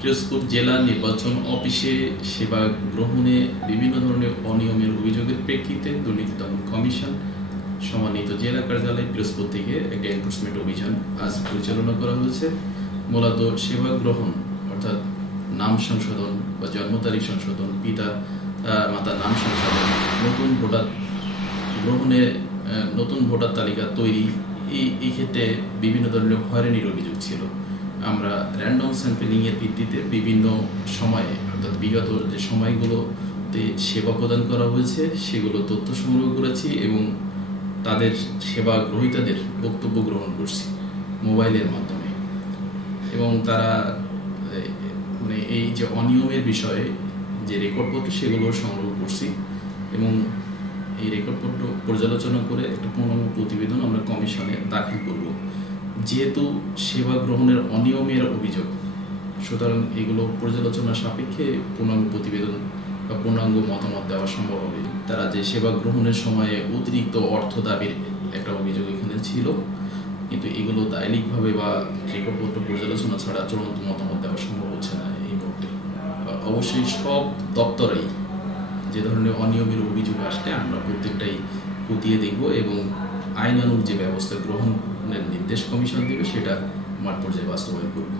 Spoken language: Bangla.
পিরোজপুর জেলা নির্বাচন অফিসে সেবা গ্রহণে বিভিন্ন ধরনের অনিয়মের অভিযোগের প্রেক্ষিতে দুর্নীতি দমন কমিশন সম্মানিত জেলা কার্যালয় পিরোজপুর থেকে একটি এনফোর্সমেন্ট অভিযান আজ পরিচালনা করা হয়েছে। মূলত সেবা গ্রহণ অর্থাৎ নাম সংশোধন বা জন্ম তারিখ সংশোধন, পিতা মাতার নাম সংশোধন, নতুন ভোটার গ্রহণে নতুন ভোটার তালিকা তৈরি, এই ক্ষেত্রে বিভিন্ন ধরনের হয়রানির অভিযোগ ছিল। আমরা র্যান্ডম স্যাম্পলিংয়ের ভিত্তিতে বিভিন্ন সময়ে অর্থাৎ বিগত যে সময়গুলোতে সেবা প্রদান করা হয়েছে সেগুলো তথ্য সংগ্রহ করেছি এবং তাদের সেবা গ্রহীতাদের বক্তব্য গ্রহণ করছি মোবাইলের মাধ্যমে। এবং তারা মানে এই যে অনিয়মের বিষয়ে যে রেকর্ডপত্র সেগুলো সংগ্রহ করছি এবং এই রেকর্ডপত্র পর্যালোচনা করে একটা পূর্ণাঙ্গ প্রতিবেদন আমরা কমিশনে দাখিল করব। যেহেতু সেবা গ্রহণের অনিয়মের অভিযোগ, সুতরাং এগুলো পর্যালোচনা সাপেক্ষে পূর্ণাঙ্গ প্রতিবেদন বা পূর্ণাঙ্গ মতামত দেওয়া সম্ভব হবে। তারা যে সেবা গ্রহণের সময়ে অতিরিক্ত অর্থ দাবির একটা অভিযোগ এখানে ছিল, কিন্তু এগুলো দায়িকভাবে বা রেকর্ডপত্র পর্যালোচনা ছাড়া চূড়ান্ত মতামত দেওয়া সম্ভব হচ্ছে না এই মুহূর্তে। অবশ্যই সব দপ্তরেই যে ধরনের অনিয়মের অভিযোগ আসলে আমরা প্রত্যেকটাই খতিয়ে দেখব এবং আইনানুগ যে ব্যবস্থা গ্রহণের নির্দেশ কমিশন দেবে সেটা মাঠ পর্যায়ে বাস্তবায়ন করব।